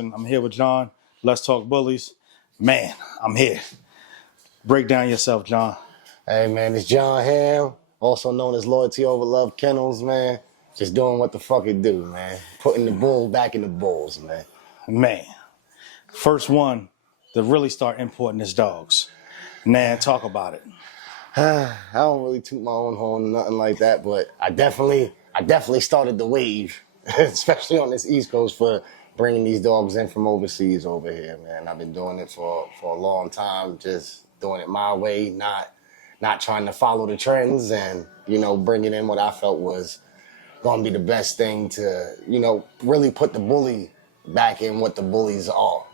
I'm here with John. Let's talk bullies. Man, I'm here. Break down yourself, John. Hey, man, it's John Ham, also known as Loyalty Over Love Kennels, man. Just doing what the fuck it do, man. Putting the bull back in the bulls, man. Man, first one to really start importing his dogs. Nah, talk about it. I don't really toot my own horn or nothing like that, but I definitely started the wave, especially on this East Coast for bringing these dogs in from overseas over here, man. I've been doing it for a long time, just doing it my way, not trying to follow the trends and, bringing in what I felt was going to be the best thing to, really put the bully back in what the bullies are.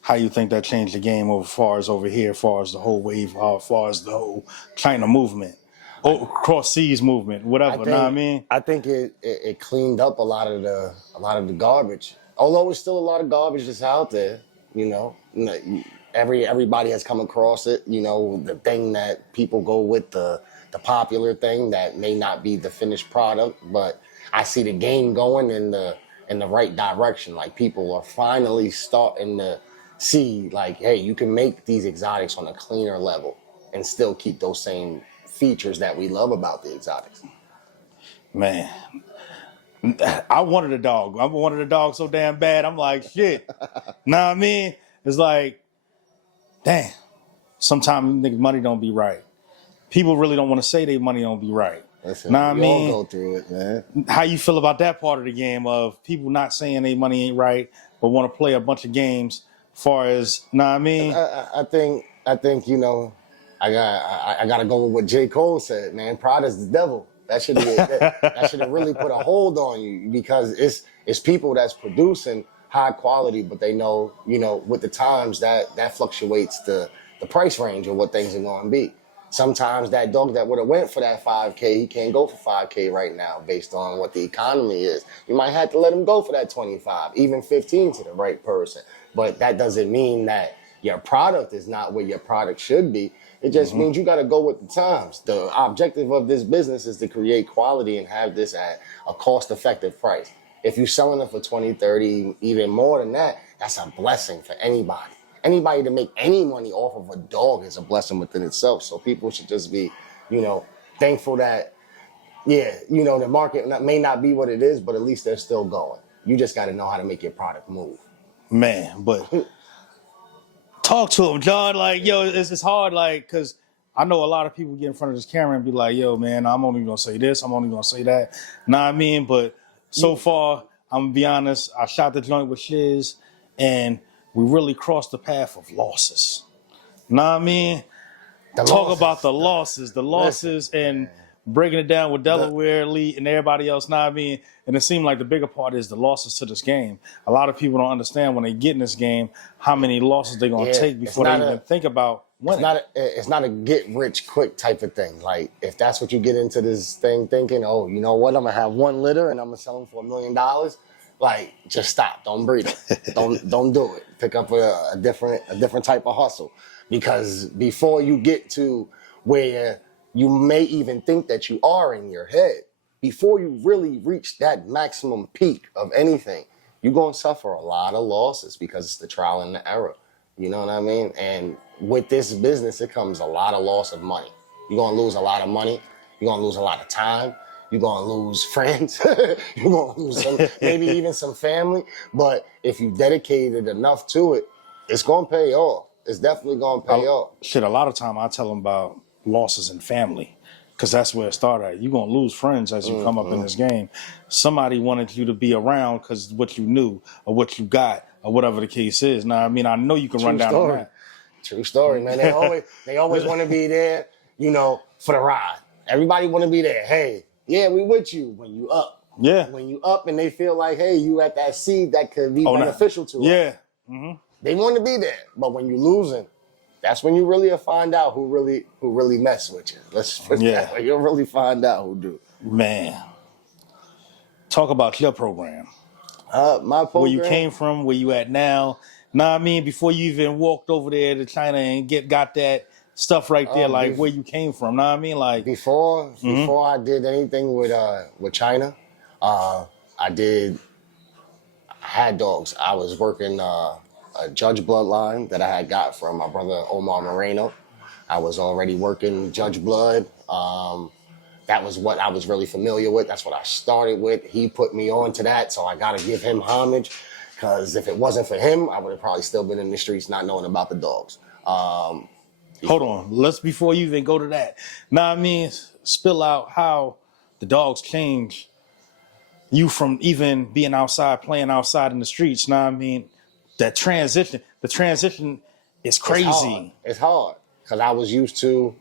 How you think that changed the game as far as over here, as far as the whole wave, as far as the whole China movement, cross seas movement, whatever, know what I mean? I think it cleaned up a lot of the garbage. Although there's still a lot of garbage that's out there, everybody has come across it, the thing that people go with, the popular thing that may not be the finished product, but I see the game going in the right direction. Like, people are finally starting to see, like, hey, you can make these exotics on a cleaner level and still keep those same features that we love about the exotics. Man, I wanted a dog. I wanted a dog so damn bad. I'm like, shit. Know what I mean? It's like, damn. Sometimes niggas' money don't be right. People really don't want to say their money don't be right. Listen, know what I we mean? all go through it, man. How you feel about that part of the game of people not saying their money ain't right, but want to play a bunch of games? Far as, know what I mean? I think I gotta go with what J. Cole said, man. Pride is the devil. That should have really put a hold on you, because it's people that's producing high quality, but they know, with the times that fluctuates the price range of what things are going to be. Sometimes that dog that would have went for that 5K, he can't go for 5K right now based on what the economy is. You might have to let him go for that 25, even 15 to the right person. But that doesn't mean that your product is not where your product should be. It just means you got to go with the times. The objective of this business is to create quality and have this at a cost-effective price. If you're selling it for 20, 30, even more than that, that's a blessing for anybody. Anybody to make any money off of a dog is a blessing within itself. So people should just be, thankful that, the market may not be what it is, but at least they're still going. You just got to know how to make your product move. Man, but talk to him, John. Like, yo, it's hard, like, because I know a lot of people get in front of this camera and be like, yo, man, I'm only going to say this, I'm only going to say that. Know what I mean? But so far, I'm going to be honest, I shot the joint with Shiz, and we really crossed the path of losses. Know what I mean? Talk about the losses, Listen, and breaking it down with Delaware, Lee, and everybody else. Know what I mean? And it seemed like the bigger part is the losses to this game. A lot of people don't understand when they get in this game how many losses they're going to take before they even think about winning. It's not a get rich quick type of thing. Like, if that's what you get into this thing thinking, oh, you know what, I'm going to have one litter and I'm going to sell them for $1 million. Like, just stop. Don't breed it. Don't do it. Pick up a different type of hustle. Because before you get to where you may even think that you are in your head, before you really reach that maximum peak of anything, you're going to suffer a lot of losses because it's the trial and the error. You know what I mean? And with this business, it comes a lot of loss of money. You're going to lose a lot of money. You're going to lose a lot of time. You're going to lose friends. You're going to lose maybe even some family. But if you dedicated enough to it, it's going to pay off. It's definitely going to pay off. Shit, a lot of time I tell them about losses in family, because that's where it started. You're going to lose friends as you come up in this game. Somebody wanted you to be around because what you knew or what you got or whatever the case is. Now, I mean, I know you can run down on that. True story, man. They always want to be there, for the ride. Everybody want to be there. Hey, yeah, we with you when you up. Yeah. When you up and they feel like, hey, you at that seed that could be beneficial to us. Yeah. Mm-hmm. They want to be there. But when you losing, that's when you really find out who really mess with you. Let's put it that way. You'll really find out who do. Man. Talk about your program. My program? Where you came from, where you at now. Know what I mean? Before you even walked over there to China and got that stuff right there, like where you came from. Know what I mean? Like before I did anything with China, I had dogs. I was working a Judge bloodline that I had got from my brother Omar Moreno. I was already working Judge blood. That was what I was really familiar with. That's what I started with. He put me on to that, so I got to give him homage, because if it wasn't for him, I would have probably still been in the streets not knowing about the dogs. Hold on. Let's, before you even go to that, now I mean, spill out how the dogs change you from even being outside, playing outside in the streets. Now I mean, the transition is crazy. It's hard because I was used to,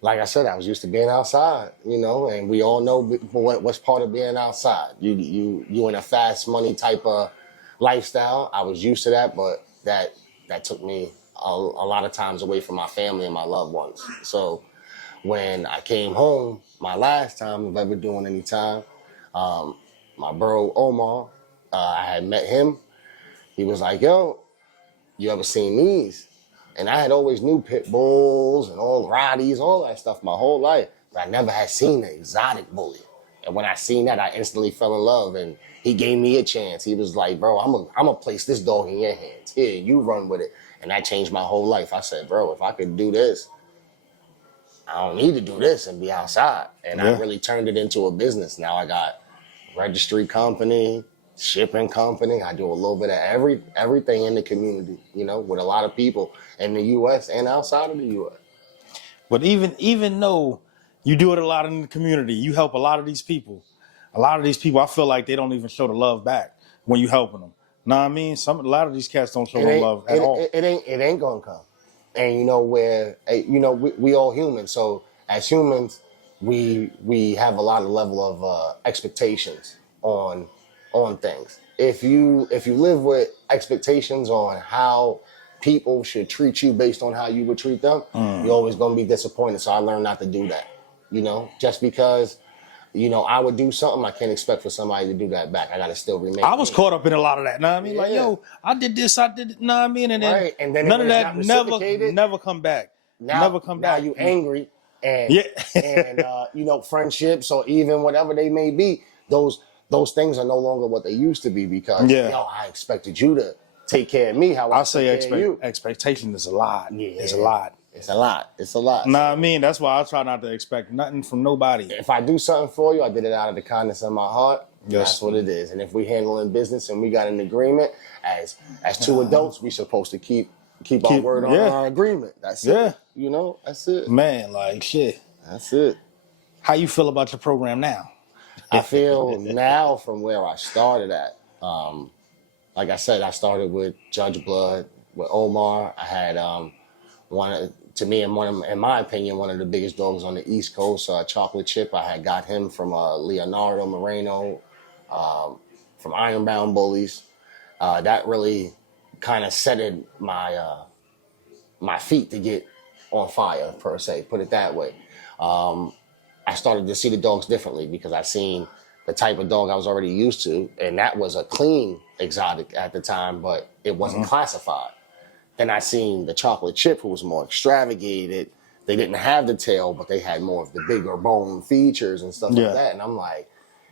like I said, I was used to being outside, you know, and we all know what's part of being outside. You in a fast money type of lifestyle. I was used to that, but that took me a lot of times away from my family and my loved ones. So when I came home, my last time of ever doing any time, my bro Omar, I had met him. He was like, yo, you ever seen these? And I had always knew pit bulls and all Rotties, all that stuff my whole life, but I never had seen an exotic bully. And when I seen that, I instantly fell in love, and he gave me a chance. He was like, bro, I'm gonna place this dog in your hands. Here, you run with it. And that changed my whole life. I said, bro, if I could do this, I don't need to do this and be outside. And I really turned it into a business. Now I got registry company, shipping company. I do a little bit of everything in the community, you know, with a lot of people in the U.S. and outside of the U.S. But even though you do it a lot in the community, you help a lot of these people. A lot of these people, I feel like they don't even show the love back when you helping them. Know what I mean? A lot of these cats don't show no love at all. It ain't gonna come. And you know, we all human. So as humans, we have a lot of level of expectations on things. If you live with expectations on how people should treat you based on how you would treat them, you're always gonna be disappointed. So I learned not to do that. You know, just because, you know, I would do something, I can't expect for somebody to do that back. I gotta still remain. I was caught up in a lot of that. Know what I mean? Like, yo, I did this, I did it. Know what I mean? And then, and then none of that never come back. Never come back. Now you angry, and and you know, friendships or even whatever they may be, those things are no longer what they used to be, because yo, I expected you to take care of me how I say expectation is a lot. Yeah. It's a lot. It's a lot. It's a lot. Nah, I mean, that's why I try not to expect nothing from nobody. If I do something for you, I did it out of the kindness of my heart. Yes. That's what it is. And if we handle in business and we got an agreement, as two adults, we supposed to keep our word on our agreement. That's it. You know, that's it. Man, like shit. That's it. How you feel about your program now? I feel now from where I started at. Like I said, I started with Judge Blood, with Omar. I had in my opinion, one of the biggest dogs on the East Coast, Chocolate Chip. I had got him from Leonardo Moreno, from Ironbound Bullies. That really kind of set my feet to get on fire, per se, put it that way. I started to see the dogs differently because I seen the type of dog I was already used to, and that was a clean exotic at the time, but it wasn't classified. Then I seen the Chocolate Chip, who was more extravagated. They didn't have the tail, but they had more of the bigger bone features and stuff like that. And I'm like,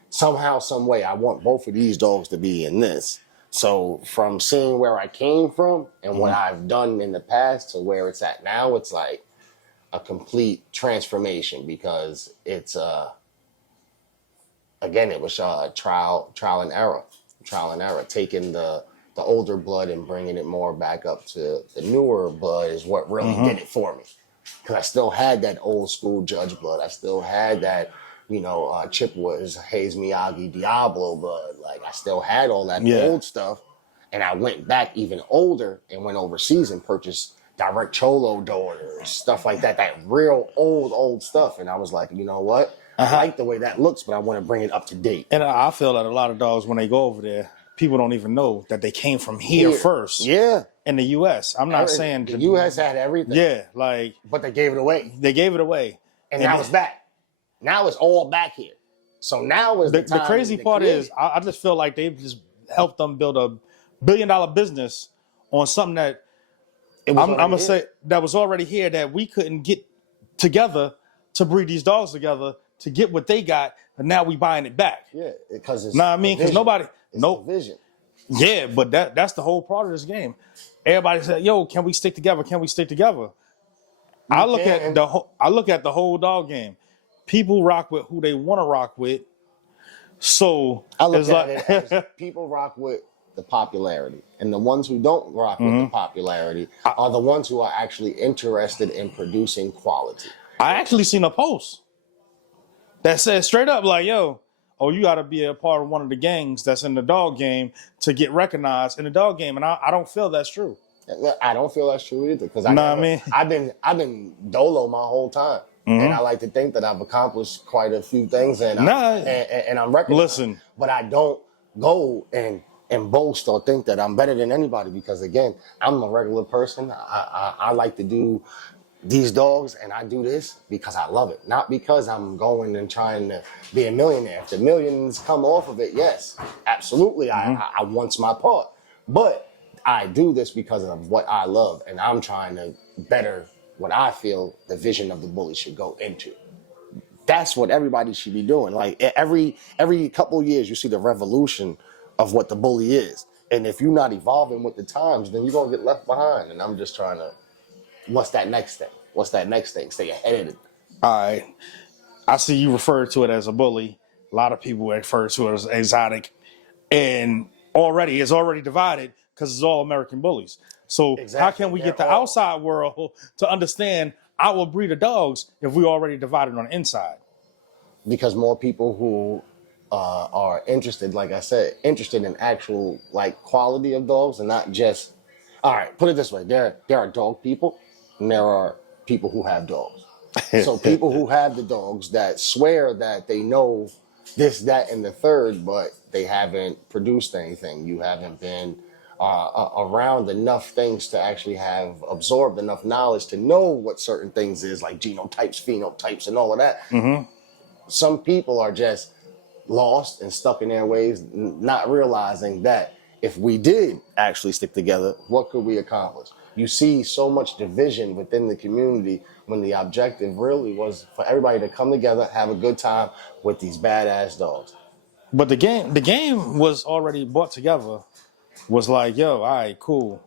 somehow, some way, I want both of these dogs to be in this. So from seeing where I came from and what I've done in the past to where it's at now, it's like a complete transformation, because it's again, it was trial and error, taking the older blood and bringing it more back up to the newer blood is what really did it for me. Because I still had that old school Judge blood. I still had that, you know, Chip was Hayes Miyagi Diablo blood. Like, I still had all that old stuff. And I went back even older and went overseas and purchased direct Cholo daughters, stuff like that, that real old stuff. And I was like, you know what? I like the way that looks, but I want to bring it up to date. And I feel that a lot of dogs, when they go over there, people don't even know that they came from here first. Yeah. In the U.S. I'm not saying... The U.S. had everything. Yeah, like... But they gave it away. And now it's back. Now it's all back here. So now is the time. The crazy part is, I just feel like they've just helped them build a $1 billion business on something that... I'm going to say that was already here, that we couldn't get together to breed these dogs together to get what they got, and now we buying it back. Yeah, because it's... Nah, I mean, because nobody... It's the vision. Yeah, but that's the whole part of this game. Everybody said, "Yo, can we stick together? Can we stick together?" I look at the whole dog game. People rock with who they want to rock with. So I look it's at like it as people rock with the popularity, and the ones who don't rock with the popularity are the ones who are actually interested in producing quality. I actually seen a post that said straight up like, "Yo, oh, you got to be a part of one of the gangs that's in the dog game to get recognized in the dog game," and I don't feel that's true. I don't feel that's true either because I've been dolo my whole time, and I like to think that I've accomplished quite a few things, and I'm recognized. Listen, but I don't go and boast or think that I'm better than anybody because again, I'm a regular person. I like to do these dogs, and I do this because I love it, not because I'm going and trying to be a millionaire. If the millions come off of it, yes, absolutely, I want my part, but I do this because of what I love, and I'm trying to better what I feel the vision of the bully should go into. That's what everybody should be doing. Like every couple of years, you see the revolution of what the bully is, and if you're not evolving with the times, then you're gonna get left behind. And I'm just trying to, what's that next thing? What's that next thing? Stay ahead of it. all right. I see you refer to it as a bully. A lot of people refer to it as exotic, and it's already divided because it's all American bullies. So how can we get the outside world to understand our breed of dogs if we already divided on the inside? Because more people who are interested, like I said, interested in actual like quality of dogs and not just. All right, put it this way: there are dog people, and there are people who have dogs. So people who have the dogs that swear that they know this, that, and the third, but they haven't produced anything. You haven't been around enough things to actually have absorbed enough knowledge to know what certain things is, like genotypes, phenotypes, and all of that. Some people are just lost and stuck in their ways, not realizing that if we did actually stick together, what could we accomplish? You see so much division within the community when the objective really was for everybody to come together, have a good time with these badass dogs. But the game was already brought together. Was like, yo, all right, cool.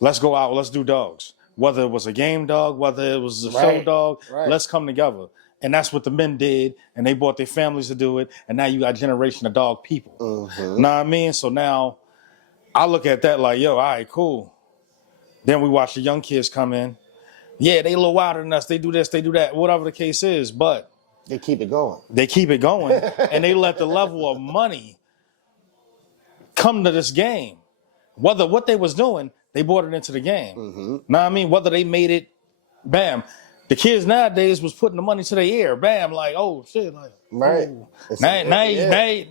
Let's go out. Let's do dogs. Whether it was a game dog, whether it was a show dog, let's come together. And that's what the men did, and they brought their families to do it. And now you got a generation of dog people. Know what I mean? So now I look at that like, yo, all right, cool. Then we watch the young kids come in. Yeah, they a little wilder than us. They do this, they do that, whatever the case is. But they keep it going. They keep it going, and they let the level of money come to this game. Whether what they was doing, they brought it into the game. Know what I mean? Whether they made it, bam. The kids nowadays was putting the money to their ear, bam, like, oh shit, like, right. Now,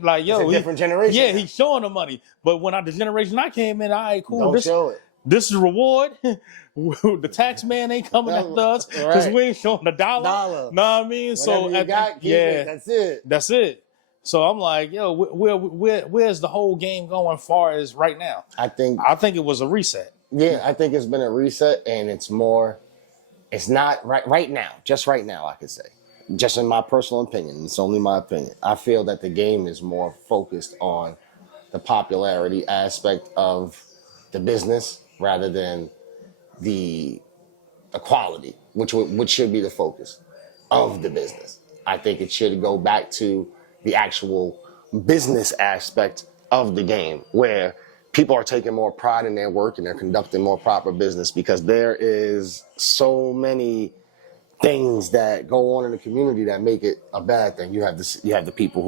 like, yo, it's a different generation. Yeah, he's showing the money. But when the generation I came in, all right, cool. Don't show it. This is reward. The tax man ain't coming after us because we ain't showing a dollar. Know what I mean? Whatever you got, keep it. That's it. That's it. So I'm like, yo, where's the whole game going far as right now? I think it was a reset. Yeah, I think it's been a reset, and it's not right now, just right now, I could say. Just in my personal opinion, it's only my opinion. I feel that the game is more focused on the popularity aspect of the business rather than the quality, which should be the focus of the business. I think it should go back to the actual business aspect of the game, where people are taking more pride in their work and they're conducting more proper business, because there is so many things that go on in the community that make it a bad thing. You have the people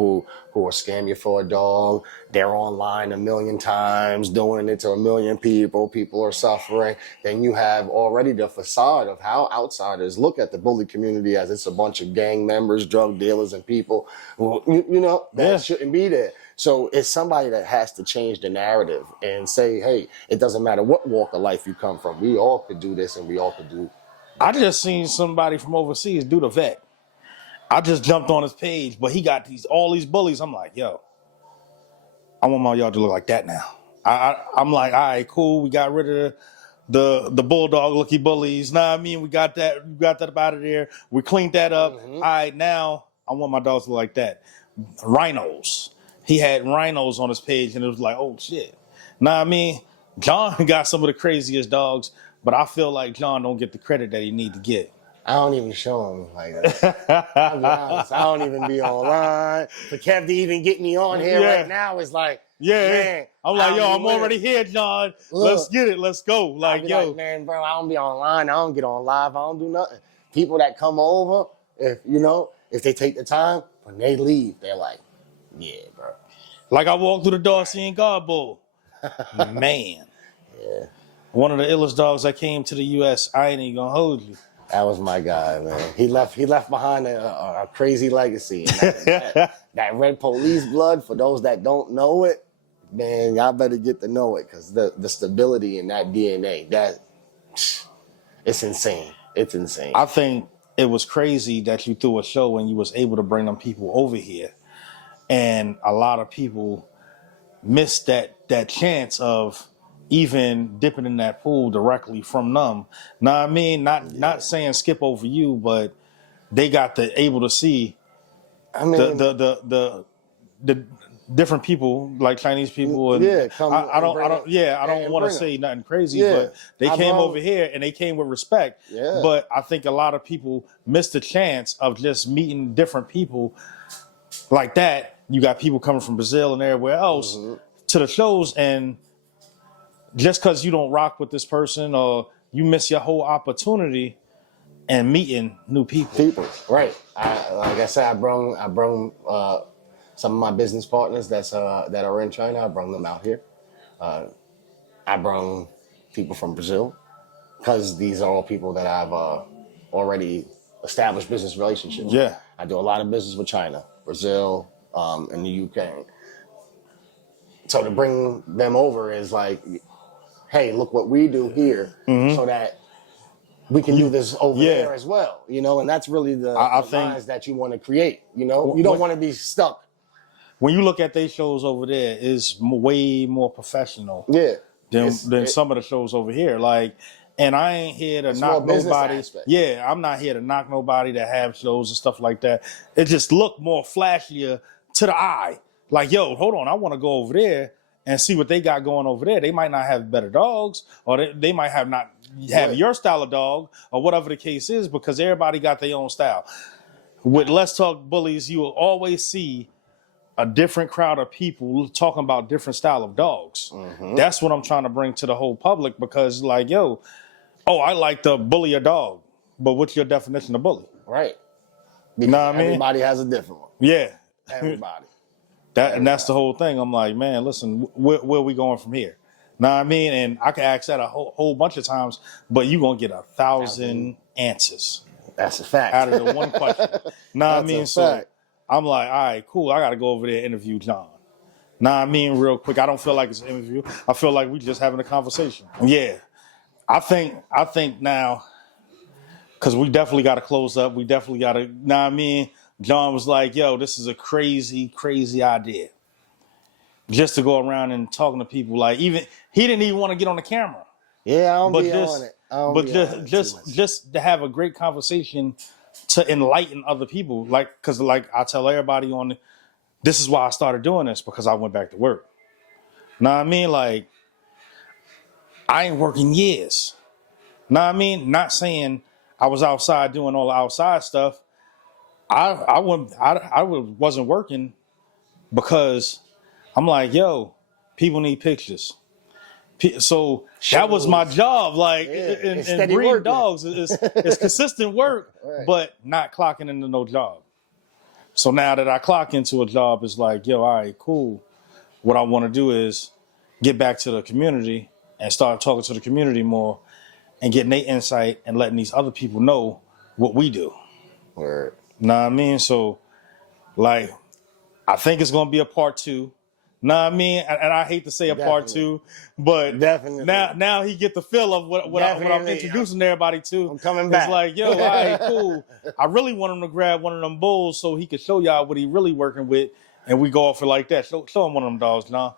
who are scam you for a dog. They're online 1 million times, doing it to 1 million people. People are suffering. Then you have already the facade of how outsiders look at the bully community as it's a bunch of gang members, drug dealers, and people who, that shouldn't be there. So it's somebody that has to change the narrative and say, hey, it doesn't matter what walk of life you come from. We all could do this, and we all could do. I just seen somebody from overseas do the vet. I just jumped on his page, but he got all these bullies. I'm like, yo, I want my yard to look like that now. I'm like, all right, cool. We got rid of the bulldog looky bullies. Know what I mean? We got that up out of there. We cleaned that up. All right, now I want my dogs to look like that. Rhinos. he had rhinos on his page, and it was like, oh shit. Nah, I mean, John got some of the craziest dogs, but I feel like John don't get the credit that he need to get. I don't even show him like that. I'll be honest. I don't even be online. For Kev to even get me on here right now is like, man. I'm like, yo, I'm already here, John. Let's get it. Let's go. Like, yo. Like, man, bro, I don't be online. I don't get on live. I don't do nothing. People that come over, if they take the time, when they leave, they're like, yeah, bro. Like I walked through the door seeing God Bull. Man. Yeah. One of the illest dogs that came to the U.S. I ain't even gonna hold you. That was my guy, man. He left behind a crazy legacy. And that red police blood, for those that don't know it, man, y'all better get to know it, because the stability in that DNA, it's insane. It's insane. I think it was crazy that you threw a show and you was able to bring them people over here. And a lot of people missed that chance of even dipping in that pool directly from them. Now, I mean, not saying skip over you, but they got able to see the different people, like Chinese people, and I don't want to say nothing crazy, but they came over here and they came with respect. Yeah. But I think a lot of people missed the chance of just meeting different people like that. You got people coming from Brazil and everywhere else to the shows, and just because you don't rock with this person, or you miss your whole opportunity and meeting new people. Right. Like I said, I brung some of my business partners that are in China. I brung them out here. I brung people from Brazil, because these are all people that I've already established business relationships. Yeah. I do a lot of business with China, Brazil, and the UK. So to bring them over is like, hey, look what we do here, so that we can do this over there as well, and that's really the lines that you want to create, you don't want to be stuck. When you look at their shows over there, it's way more professional than some of the shows over here. Like, and I ain't here to knock nobody. Yeah, I'm not here to knock nobody that have shows and stuff like that. It just look more flashier to the eye. Like, yo, hold on, I want to go over there and see what they got going over there. They might not have better dogs, or they might not have your style of dog, or whatever the case is, because everybody got their own style. With Let's Talk Bullies, you will always see a different crowd of people talking about different style of dogs. That's what I'm trying to bring to the whole public, because like, yo, I like to bully a dog, but what's your definition of bully? Right. You know what I mean? Everybody has a different one. Yeah. Everybody. And that's the whole thing. I'm like, man, listen, where are we going from here? Know what I mean? And I can ask that a whole bunch of times, but you're going to get 1,000 answers. That's a fact. Out of the one question. Know what I mean? So I'm like, all right, cool. I got to go over there and interview John. Know what I mean? Real quick. I don't feel like it's an interview. I feel like we just having a conversation. Yeah. I think now, because we definitely got to close up. We definitely got to, know what I mean? John was like, yo, this is a crazy, crazy idea. Just to go around and talking to people. Like, even he didn't even want to get on the camera. Yeah, I don't be on it. But just to have a great conversation to enlighten other people. Like, because like I tell everybody this is why I started doing this, because I went back to work. Know what I mean? Like, I ain't working years. Know what I mean? Not saying I was outside doing all the outside stuff. I wasn't working because I'm like, yo, people need pictures. So that was my job. Like, and breeding dogs is consistent work, but not clocking into no job. So now that I clock into a job, it's like, yo, all right, cool. What I want to do is get back to the community and start talking to the community more and getting their insight and letting these other people know what we do. Word. Know what I mean? So, like, I think it's going to be a part 2. Know what I mean? And I hate to say a part 2, but now he get the feel of what I'm introducing everybody to. I'm coming back. It's like, yo, all right, cool. I really want him to grab one of them bulls so he could show y'all what he really working with, and we go off it like that. Show him one of them dogs, John.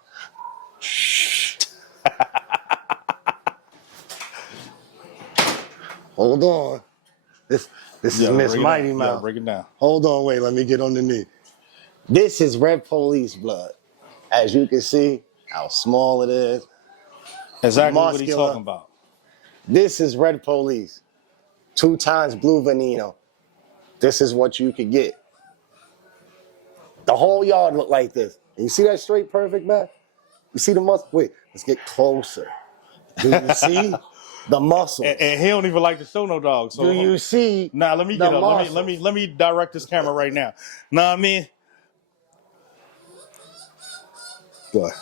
Hold on. This is Miss Mighty Mouse. Break it down. Hold on, wait. Let me get underneath. This is red police blood. As you can see, how small it is. Exactly what he's Muscular. talking about. This is red police. 2 times blue veneno. This is what you could get. The whole yard look like this. And you see that straight perfect, man? You see the muscle? Wait, let's get closer. Do you see the muscles? And he don't even like to show no dogs. So Do you see? Nah, let me the get up. muscles? Let me direct this camera right now. Know what I mean? Go ahead.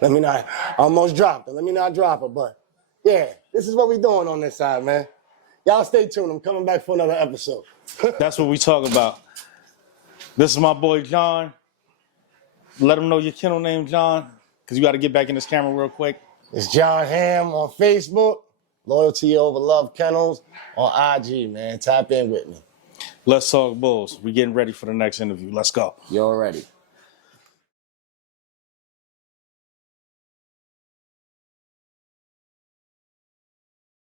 Let me not. I almost dropped it. Let me not drop it. But yeah, this is what we doing on this side, man. Y'all stay tuned. I'm coming back for another episode. That's what we talking about. This is my boy John. Let him know your kennel name, John, because you got to get back in this camera real quick. It's John Ham on Facebook. Loyalty over love kennels on IG, man. Tap in with me. Let's talk bulls. We getting ready for the next interview. Let's go. You already.